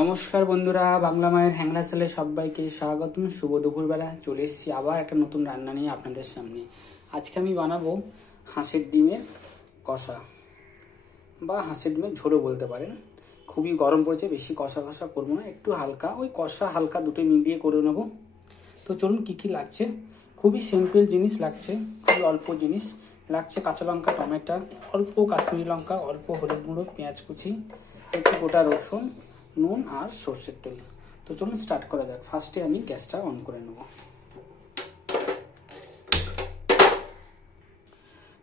নমস্কার বন্ধুরা, বাংলা মায়ের হ্যাংলা সেলে সবাইকে স্বাগতম। শুভ দুপুরবেলা চলে এসেছি আবার একটা নতুন রান্না নিয়ে আপনাদের সামনে। আজকে আমি বানাবো হাঁসের ডিমের কষা বা হাঁসের ডিমের ঝোলও বলতে পারেন। খুবই গরম পড়েছে, বেশি কষা কষা করবো না, একটু হালকা ওই কষা হালকা দুটো মিলিয়ে করে নেব। তো চলুন কী কী লাগছে। খুবই সিম্পল জিনিস লাগছে, খুবই অল্প জিনিস লাগছে। কাঁচা লঙ্কা, টমেটো, অল্প কাশ্মীরি লঙ্কা, অল্প হলুদ গুঁড়ো, পেঁয়াজ কুচি, একটু গোটা রসুন, নুন আর সর্ষের তেল। তো চলুন স্টার্ট করা যাক। ফার্স্টে আমি গ্যাসটা অন করে নেব।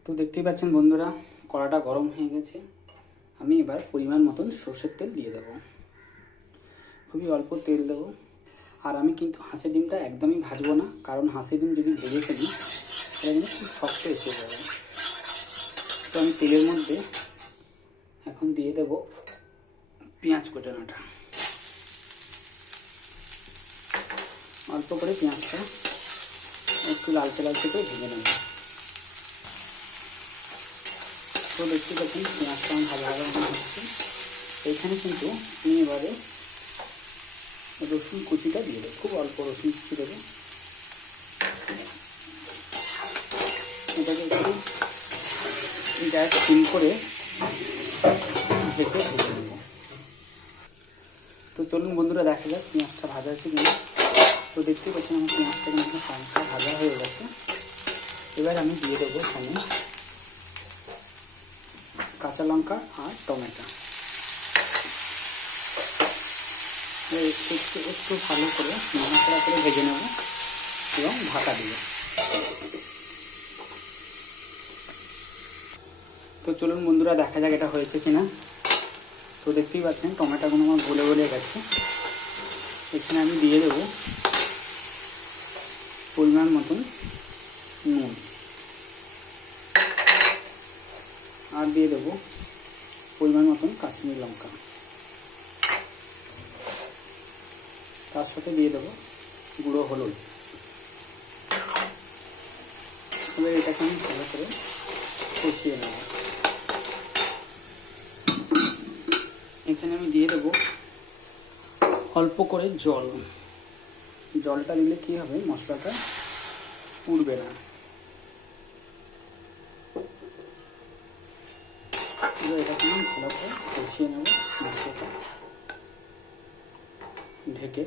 তো দেখতেই পাচ্ছেন বন্ধুরা, কড়াটা গরম হয়ে গেছে। আমি এবার পরিমাণ মতন সর্ষের তেল দিয়ে দেবো, খুবই অল্প তেল দেবো। আর আমি কিন্তু হাঁসের ডিমটা একদমই ভাজবো না, কারণ হাঁসের ডিম যদি ভেজে ফেলি তাহলে কিন্তু খুব শক্ত এসে যাবে। তো আমি তেলের মধ্যে এখন দিয়ে দেবো পেঁয়াজ কোচানোটা। অল্প করে পেঁয়াজটা একটু লালচে লালচে করে ভেজে নেব। তো দেখতে পাচ্ছেন পেঁয়াজটা আমার ভালো ভালো হচ্ছে। এইখানে কিন্তু আমি এবারে রসুন কুচিটা দিয়ে দেবো, খুব অল্প রসুন কুচি দেবো। এটাকে একটু গ্যাস সিম করে ঢেকে ভেজে নেব। তো চলুন বন্ধুরা দেখা যাক পেঁয়াজটা ভাজা আছে কিনা। তো দেখতে পাচ্ছেন আমার পেঁয়াজটা কিন্তু হালকা ভাজা হয়ে গেছে। এবার আমি দিয়ে দেবো এখানে কাঁচা লঙ্কা আর টমেটো। একটু একটু ভালো করে নাড়াচাড়া করে ভেজে নেব এবং ঢাকা দিয়ে। তো চলুন বন্ধুরা দেখা যাক এটা হয়েছে কিনা। তো দেখতেই পাচ্ছেন টমেটোগুলো আমার গলে গলে গেছে। এখানে আমি দিয়ে দেবো পরিমাণ মতন নুন, আর দিয়ে দেবো পরিমাণ মতন কাশ্মীরি লঙ্কা, তার সাথে দিয়ে দেবো গুঁড়ো হলুদ। এবার এটাকে আমি ভালো করে কষিয়ে নেব। এখানে আমি দিয়ে দেবো অল্প করে জল। জলটা দিলে কী হবে, মশলাটা পুড়বে না। এবার এটাকে আমি ভালো করে কষিয়ে নেব মশলাটা ঢেকে।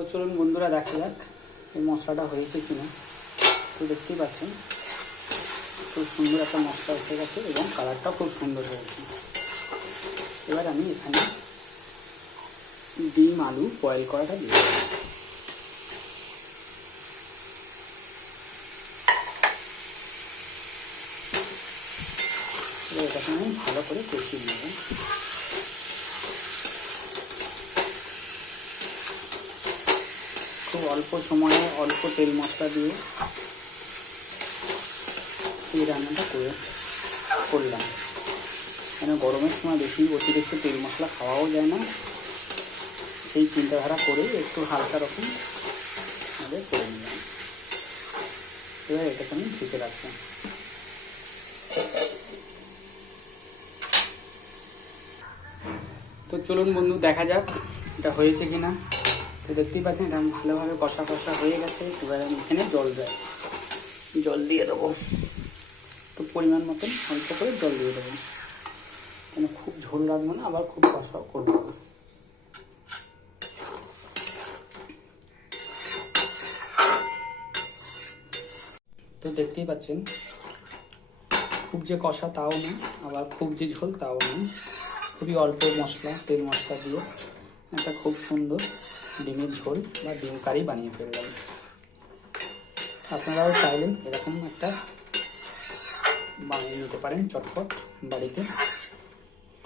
তো চলুন বন্ধুরা দেখা যাক এই মশলাটা হয়েছে কিনা। তো দেখতেই পাচ্ছেন খুব সুন্দর একটা মশলা এসে গেছে এবং কালারটাও খুব সুন্দর হয়েছে। এবার আমি এখানে ডিম আলু বয়েল করাটা দিয়ে দেবো। এবার এটাকে আমি ভালো করে কষিয়ে নেব। খুব অল্প সময়ে অল্প তেল মশলা দিয়ে এই রান্নাটা করলাম। কেন গরমের সময় বেশি অতিরিক্ত তেল মশলা খাওয়াও যায় না, সেই চিন্তাধারা করে একটু হালকা রকম আমাদের করে নিলাম। এবার এটাকে আমি ঢেকে রাখলাম। তো চলুন বন্ধু দেখা যাক এটা হয়েছে কিনা। তো দেখতেই পাচ্ছেন এটা ভালোভাবে কষা হয়ে গেছে। এবার আমি এখানে জল দিয়ে দেবো। তো পরিমাণ মতন অল্প করে জল দিয়ে দেবো, কেন খুব ঝোল রাখবো না, আবার খুব কষাও করবো না। তো দেখতেই পাচ্ছেন খুব যে কষা তাও না, আবার খুব যে ঝোল তাও না, খুবই অল্প মশলা তেল মশলা দিয়ে একটা খুব সুন্দর ডিমের ঝোল বা ডিম কারি বানিয়ে ফেললাম। আপনারাও চাইলেন এরকম একটা বানিয়ে নিতে পারেন চটপট বাড়িতে।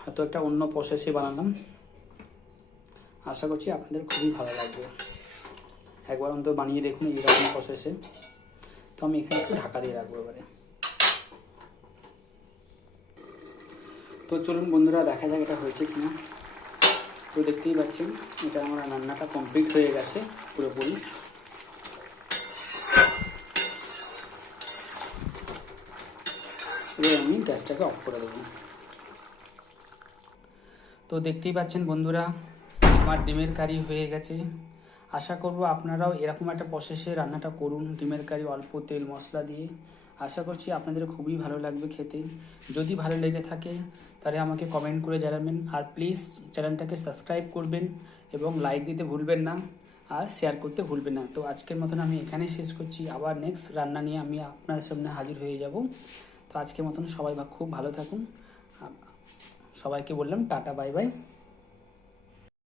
হয়তো একটা অন্য প্রসেসে বানালাম, আশা করছি আপনাদের খুবই ভালো লাগবে। একবার অন্তত বানিয়ে দেখুন এইরকম প্রসেসে। তো আমি এখানে একটু ঢাকা দিয়ে রাখবো এবারে। তো চলুন বন্ধুরা দেখা যাক এটা হয়েছে কিনা। তো দেখতেই পাচ্ছেন এটা আমার রান্নাটা কমপ্লিট হয়ে গেছে পুরোপুরি। এবার আমি গ্যাসটাকে অফ করে দেবো। তো দেখতেই পাচ্ছেন বন্ধুরা আমার ডিমের কারি হয়ে গেছে। আশা করব আপনারাও এরকম একটা প্রসেসে রান্নাটা করুন, ডিমের কারি অল্প তেল মশলা দিয়ে। আশা করছি আপনাদের খুবই ভালো লাগবে খেতে। যদি ভালো লেগে থাকে তাহলে আমাকে কমেন্ট করে জানাবেন, আর প্লিজ চ্যানেলটাকে সাবস্ক্রাইব করবেন এবং লাইক দিতে ভুলবেন না, আর শেয়ার করতে ভুলবেন না। তো আজকের মতন আমি এখানেই শেষ করছি। আবার নেক্সট রান্না নিয়ে আমি আপনার সামনে হাজির হয়ে যাব। তো আজকের মতন সবাই খুব ভালো থাকুন। সবাইকে বললাম টাটা বাই বাই।